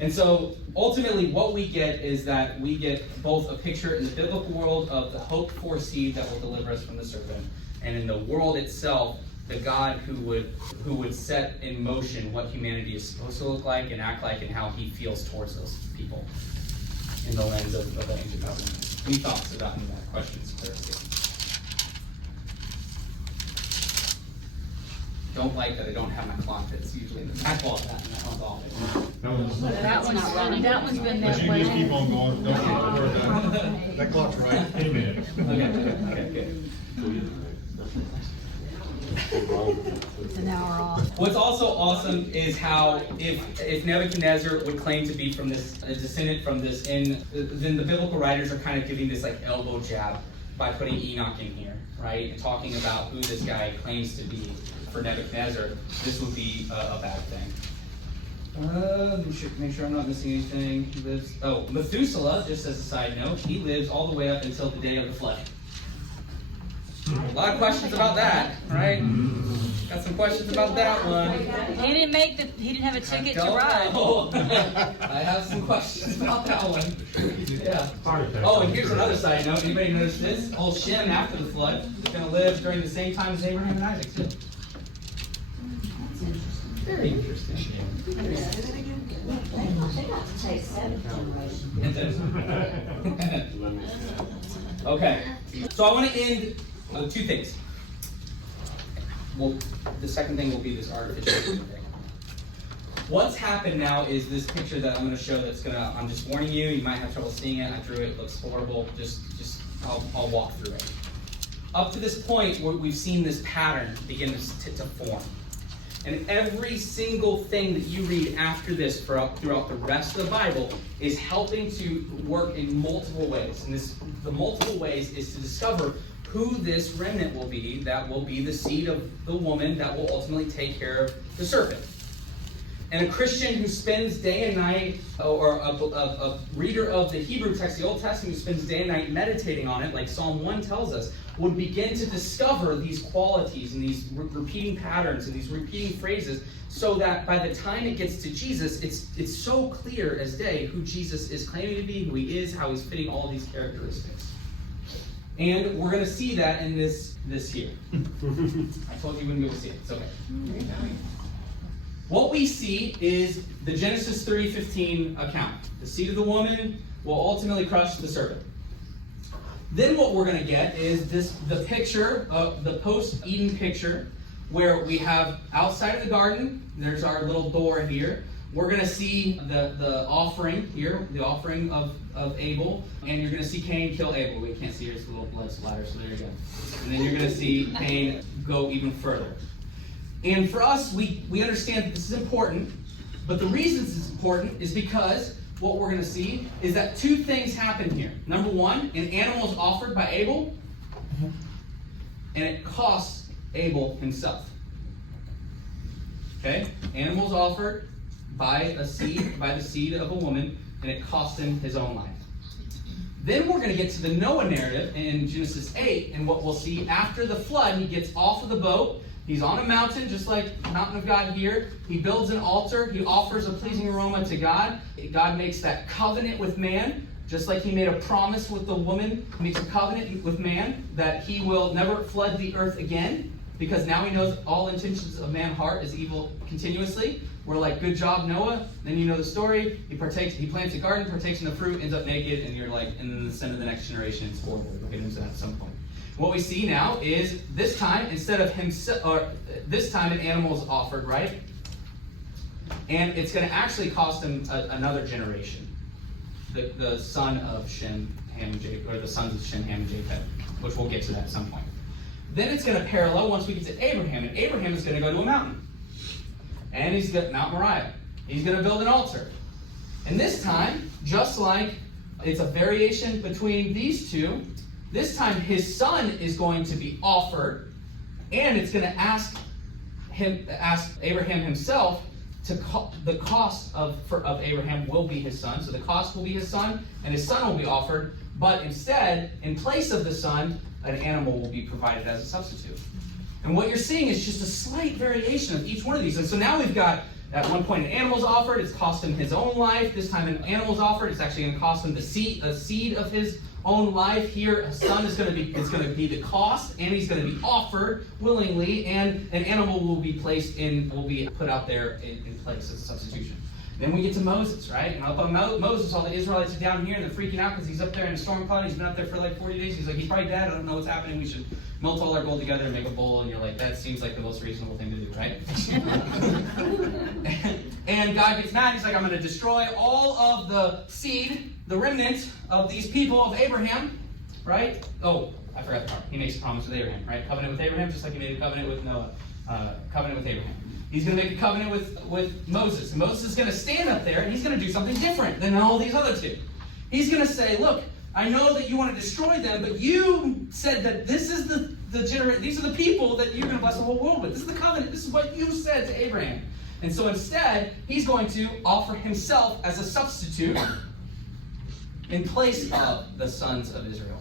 And so, ultimately, what we get is that we get both a picture in the biblical world of the hoped-for seed that will deliver us from the serpent, and in the world itself, the God who would set in motion what humanity is supposed to look like and act like, and how He feels towards those people in the lens of the ancient covenant. Any thoughts about any of that? Questions, clarifications? Don't like that I don't have my clock that's usually in the back wall. That one's off. That one's been But that you can just keep way. on going, don't worry about it. That clock's right. 10 minutes. Okay, good. It's an hour off. What's also awesome is how if Nebuchadnezzar would claim to be from this, a descendant from this, then the biblical writers are kind of giving this like elbow jab by putting Enoch in here, right? And talking about who this guy claims to be for Nebuchadnezzar. This would be a bad thing. Let me make sure I'm not missing anything. He lives. Oh, Methuselah, just as a side note, he lives all the way up until the day of the flood. A lot of questions about that, right? Got some questions about that one. He didn't have a ticket to ride. I have some questions about that one. Yeah. Heart attack. Oh, and here's another side note. Anybody notice this? Old Shem, after the flood, is going to live during the same time as Abraham and Isaac, too. Very interesting. They got to take 7 generations. Okay. So I want to end with 2 things. Well, the second thing will be this artificial thing. What's happened now is this picture that I'm going to show I'm just warning you, you might have trouble seeing it. I drew it looks horrible. I'll walk through it. Up to this point, we've seen this pattern begin to form. And every single thing that you read after this throughout the rest of the Bible is helping to work in multiple ways. And the multiple ways is to discover who this remnant will be, that will be the seed of the woman that will ultimately take care of the serpent. And a Christian who spends day and night, or a reader of the Hebrew text, the Old Testament, who spends day and night meditating on it, like Psalm 1 tells us, would begin to discover these qualities and these repeating patterns and these repeating phrases, so that by the time it gets to Jesus, it's so clear as day who Jesus is claiming to be, who He is, how He's fitting all these characteristics. And we're going to see that in this here. I told you you wouldn't be able to see it. It's okay. What we see is the Genesis 3:15 account. The seed of the woman will ultimately crush the serpent. Then what we're going to get is the picture of the post-Eden picture, where we have outside of the garden, there's our little door here. we're going to see the offering here, the offering of Abel, and you're going to see Cain kill Abel. We can't see here's a little blood splatter, so there you go. And then you're going to see Cain go even further. And for us, we understand that this is important, but the reason this is important is because what we're going to see is that two things happen here. Number one, an animal is offered by Abel, and it costs Abel himself. Okay? Animals offered by the seed of a woman, and it costs him his own life. Then we're going to get to the Noah narrative in Genesis 8, and what we'll see after the flood, he gets off of the boat. He's on a mountain, just like the mountain of God here. He builds an altar. He offers a pleasing aroma to God. God makes that covenant with man, just like he made a promise with the woman. He makes a covenant with man that he will never flood the earth again, because now he knows all intentions of man's heart is evil continuously. We're like, good job, Noah. Then you know the story. He plants a garden, partakes in the fruit, ends up naked, and you're like, and then the sin of the next generation is horrible. We'll get into that at some point. What we see now is this time, instead of himself, or this time an animal is offered, right? And it's going to actually cost him another generation. The son of Shem, Ham, and Japheth, or the sons of Shem, Ham, and Japheth, which we'll get to that at some point. Then it's going to parallel once we get to Abraham, and Abraham is going to go to a mountain. And he's got Mount Moriah. He's going to build an altar. And this time, just like it's a variation between these two, this time his son is going to be offered, and it's going to ask Abraham himself to the cost of Abraham will be his son. So the cost will be his son, and his son will be offered. But instead, in place of the son, an animal will be provided as a substitute. And what you're seeing is just a slight variation of each one of these. And so now we've got, at one point, an animal's offered. It's cost him his own life. This time an animal's offered. It's actually going to cost him a seed of his own life. Here, a son is going to be the cost, and he's going to be offered willingly, and an animal will be put out there in place as a substitution. Then we get to Moses, right? And up on Moses, all the Israelites are down here, and they're freaking out because he's up there in a storm cloud. He's been up there for like 40 days. He's like, he's probably dead. I don't know what's happening. We should melt all our gold together and make a bowl. And you're like, that seems like the most reasonable thing to do, right? And God gets mad. He's like, I'm going to destroy all of the seed, the remnant of these people of Abraham, right? Oh, I forgot the part. He makes a promise with Abraham, right? Covenant with Abraham, just like he made a covenant with Noah. Covenant with Abraham. He's going to make a covenant with Moses. And Moses is going to stand up there, and he's going to do something different than all these other two. He's going to say, look, I know that you want to destroy them, but you said that this is these are the people that you're going to bless the whole world with. This is the covenant. This is what you said to Abraham. And so instead, he's going to offer himself as a substitute in place of the sons of Israel.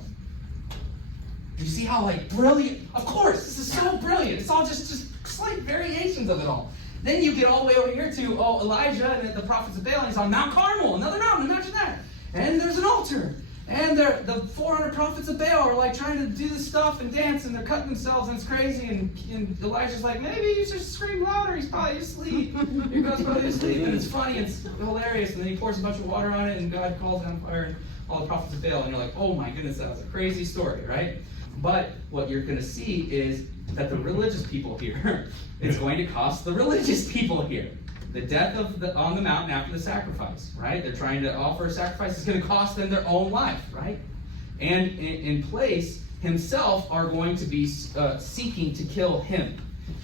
You see how brilliant? Of course, this is so brilliant. It's all just slight variations of it all. Then you get all the way over here to Elijah and the prophets of Baal, and he's on Mount Carmel, another mountain. Imagine that. And there's an altar. And the 400 prophets of Baal are trying to do this stuff and dance, and they're cutting themselves, and it's crazy. And Elijah's like, maybe you should scream louder. He's probably asleep. Your God's probably asleep. And it's funny, it's hilarious. And then he pours a bunch of water on it, and God calls it on fire, and all the prophets of Baal. And you're like, oh my goodness, that was a crazy story, right? But what you're going to see is that the religious people here, it's going to cost the religious people here. The death on the mountain after the sacrifice, right? They're trying to offer a sacrifice. It's going to cost them their own life, right? And in place, himself are going to be seeking to kill him.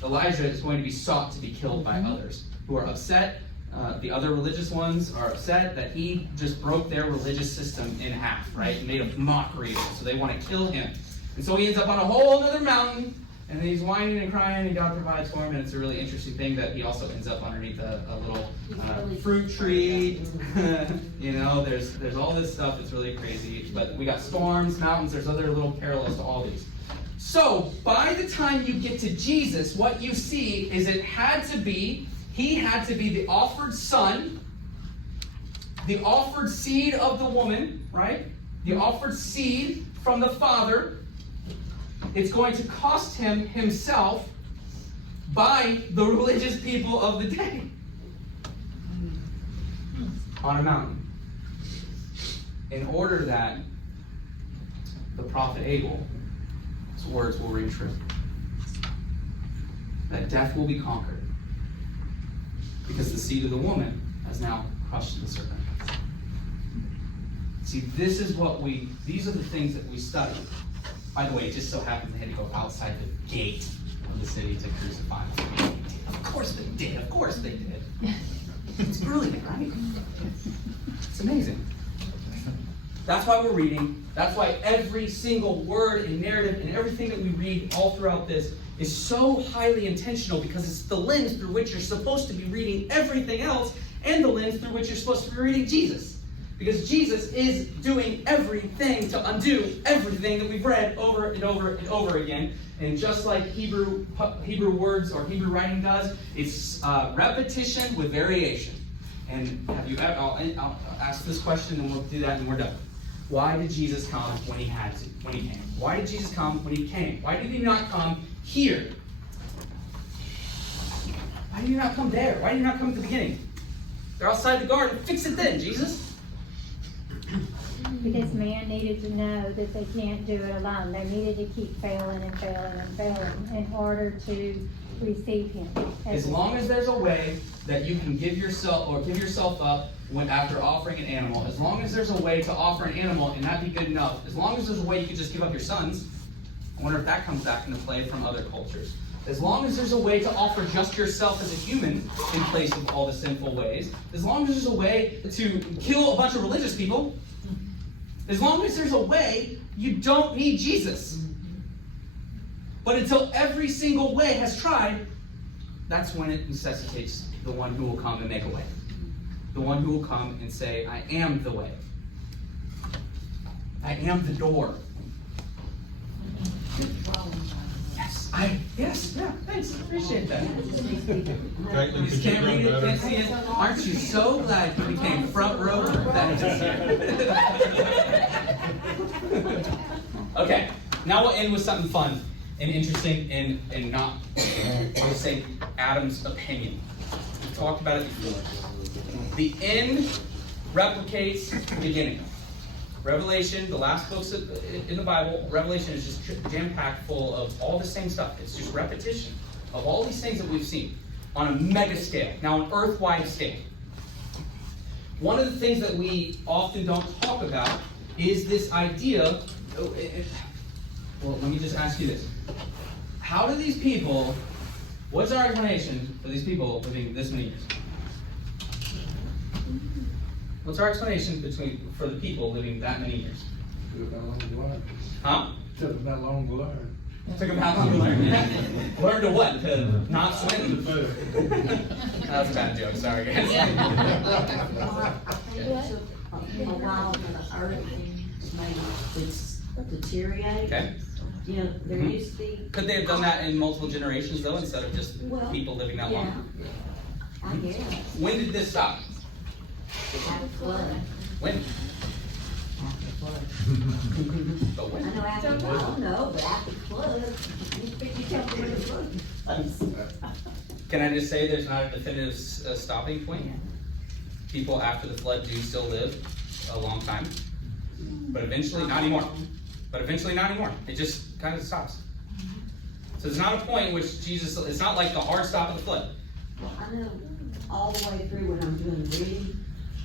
Elijah is going to be sought to be killed by others who are upset. The other religious ones are upset that he just broke their religious system in half, right? And made a mockery of it. So they want to kill him. And so he ends up on a whole other mountain, and he's whining and crying, and God provides for him. And it's a really interesting thing that he also ends up underneath a little fruit tree. There's all this stuff that's really crazy. But we got storms, mountains. There's other little parallels to all these. So by the time you get to Jesus, what you see is he had to be the offered son, the offered seed of the woman, right? The offered seed from the Father. It's going to cost him himself by the religious people of the day on a mountain, in order that the prophet Abel's words will ring true, that death will be conquered, because the seed of the woman has now crushed the serpent. See, these are the things that we study. By the way, it just so happens they had to go outside the gate of the city to crucify him. Of course they did. Of course they did. It's brilliant, right? It's amazing. That's why we're reading. That's why every single word and narrative and everything that we read all throughout this is so highly intentional, because it's the lens through which you're supposed to be reading everything else, and the lens through which you're supposed to be reading Jesus. Because Jesus is doing everything to undo everything that we've read over and over and over again. And just like Hebrew words or Hebrew writing does, it's repetition with variation. And I'll ask this question and we'll do that and we're done. Why did Jesus come when he had to? When he came? Why did Jesus come when he came? Why did he not come here? Why did he not come there? Why did he not come at the beginning? They're outside the garden. Fix it then, Jesus. Because man needed to know that they can't do it alone. They needed to keep failing and failing and failing in order to receive him. As long as there's a way that you can give yourself up after offering an animal, as long as there's a way to offer an animal and that be good enough, as long as there's a way you can just give up your sons, I wonder if that comes back into play from other cultures. As long as there's a way to offer just yourself as a human in place of all the sinful ways, as long as there's a way to kill a bunch of religious people, as long as there's a way, you don't need Jesus. But until every single way has tried, that's when it necessitates the one who will come and make a way. The one who will come and say, I am the way. I am the door. Yes, thanks, appreciate that. You just can't read it, can't see it. Aren't you so glad you became front row Baptist here? Okay, now we'll end with something fun and interesting and not, I'll say, Adam's opinion. We talked about it before. The end replicates the beginning. Revelation, the last books in the Bible, Revelation is just jam-packed full of all the same stuff. It's just repetition of all these things that we've seen on a mega scale, now an earth-wide scale. One of the things that we often don't talk about is this idea. Well, let me just ask you this. How do these people, what's our explanation for these people living this many years? What's our explanation for the people living that many years? Took them that long to learn. Huh? Took them that long to learn. Took them how long to learn? Yeah. Learn to what? To not swim? That was a bad joke. Sorry, guys. It took a while for the earth to deteriorate. Okay. You know, there used to be. Could they have done that in multiple generations, though, instead of just people living that long? I guess. When did this stop? After the flood. When? After the flood. But when? I know after the flood, I don't know, but after the flood, you tell me when the flood was. Can I just say there's not a definitive stopping point? People after the flood do still live a long time. But eventually, not anymore. It just kind of stops. So there's not a point in which Jesus, it's not like the hard stop of the flood. Well, I know all the way through when I'm doing the reading,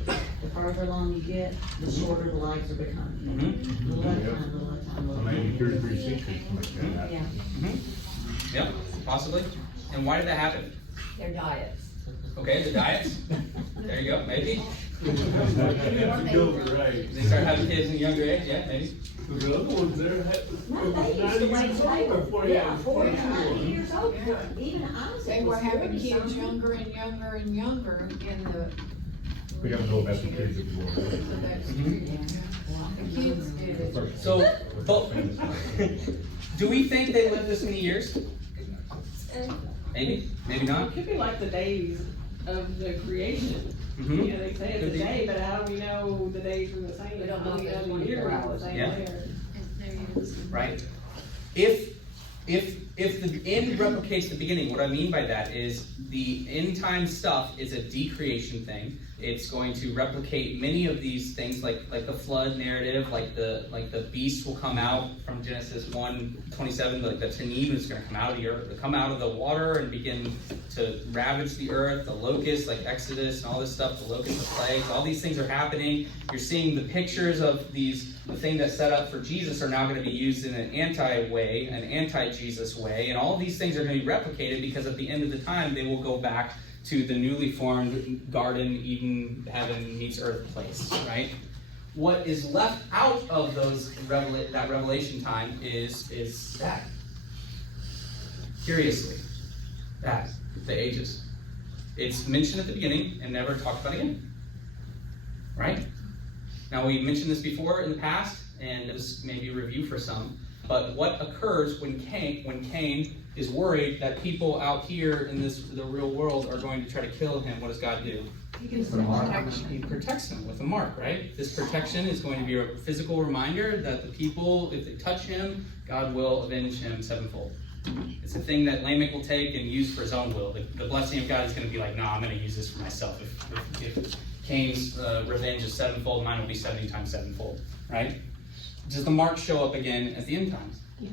the further along you get, the shorter the lives are becoming. Little at a time, little at a time, little at a time. Maybe 2 or 3 centuries, something like that. Yeah. Yep, possibly. And why did that happen? Their diets. Okay, the diets. There you go, maybe. Right. They start having kids in a younger age, yeah, maybe. The other ones there had. No, they used to wait till they were 40, 90 years old. Even Isaac They were was having 40 kids something. younger and younger and younger in the. We gotta know about the kids if you want. So that's the kids did it. So, do we think they lived this many years? Maybe, maybe not. It could be like the days of the creation. Mhm. You know, they say it's Could a be. day, but how do we know the days are the same? We don't know if there's the 24 years are hours. the same Yeah. there. Right? If if the end replicates the beginning, what I mean by that is the end time stuff is a decreation thing. It's going to replicate many of these things, like the flood narrative, like the beast will come out from Genesis 1:27, like the Tanib is going to come out of the earth, come out of the water and begin to ravage the earth. The locusts, like Exodus and all this stuff, the locusts, the plagues, all these things are happening. You're seeing the pictures of these, the thing that's set up for Jesus are now going to be used in an anti-way, an anti-Jesus way, and all these things are going to be replicated because at the end of the time they will go back to the newly formed garden, Eden, heaven meets earth place, right? What is left out of that revelation time is that. Curiously, that, the ages. It's mentioned at the beginning and never talked about again, right? Now, we mentioned this before in the past, and it was maybe a review for some, but what occurs when Cain is worried that people out here in the real world are going to try to kill him? What does God do? He protects him with a mark, right? This protection is going to be a physical reminder that the people, if they touch him, God will avenge him sevenfold. It's a thing that Lamech will take and use for his own will. The blessing of God is going to be like, no, I'm going to use this for myself. If Cain's revenge is sevenfold, mine will be 70 times sevenfold, right? Does the mark show up again at the end times? Yes.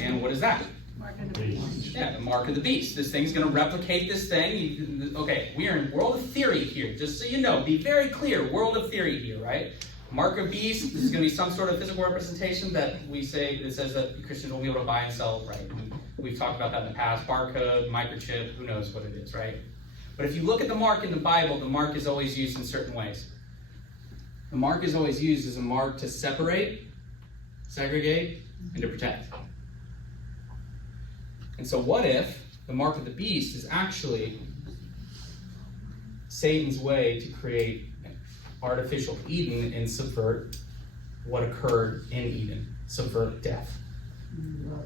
And what is that? Mark of the beast. Yeah, the mark of the beast. This thing's going to replicate this thing. Okay, we are in world of theory here, just so you know. Be very clear, world of theory here, right? Mark of beast, this is going to be some sort of physical representation that we say, that says that Christians will be able to buy and sell, right? And we've talked about that in the past. Barcode, microchip, who knows what it is, right? But if you look at the mark in the Bible, the mark is always used in certain ways. The mark is always used as a mark to separate, segregate, and to protect. And so what if the mark of the beast is actually Satan's way to create artificial Eden and subvert what occurred in Eden, subvert death?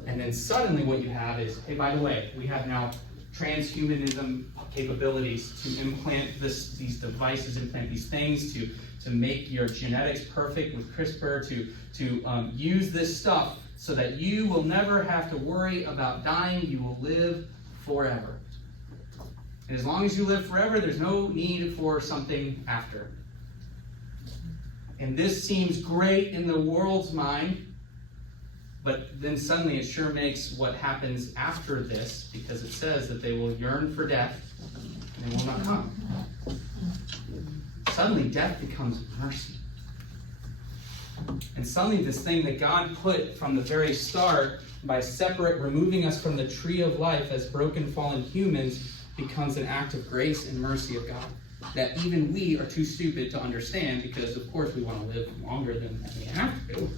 And then suddenly what you have is, hey, by the way, we have now transhumanism capabilities to implant these devices, implant these things to make your genetics perfect with CRISPR, to use this stuff so that you will never have to worry about dying. You will live forever. And as long as you live forever, there's no need for something after. And this seems great in the world's mind, but then suddenly it sure makes what happens after this, because it says that they will yearn for death and they will not come. Suddenly death becomes mercy. And suddenly this thing that God put from the very start by removing us from the tree of life as broken, fallen humans becomes an act of grace and mercy of God that even we are too stupid to understand, because of course we want to live longer than we have to.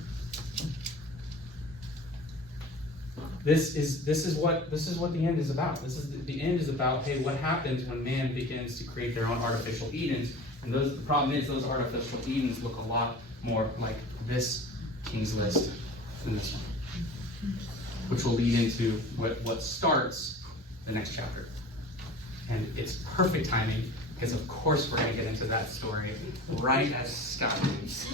This is what the end is about. The end is about, hey, what happens when man begins to create their own artificial Edens? And the problem is those artificial Edens look a lot more like this King's List than this one, which will lead into what starts the next chapter. And it's perfect timing, because of course we're going to get into that story right as Scott leaves.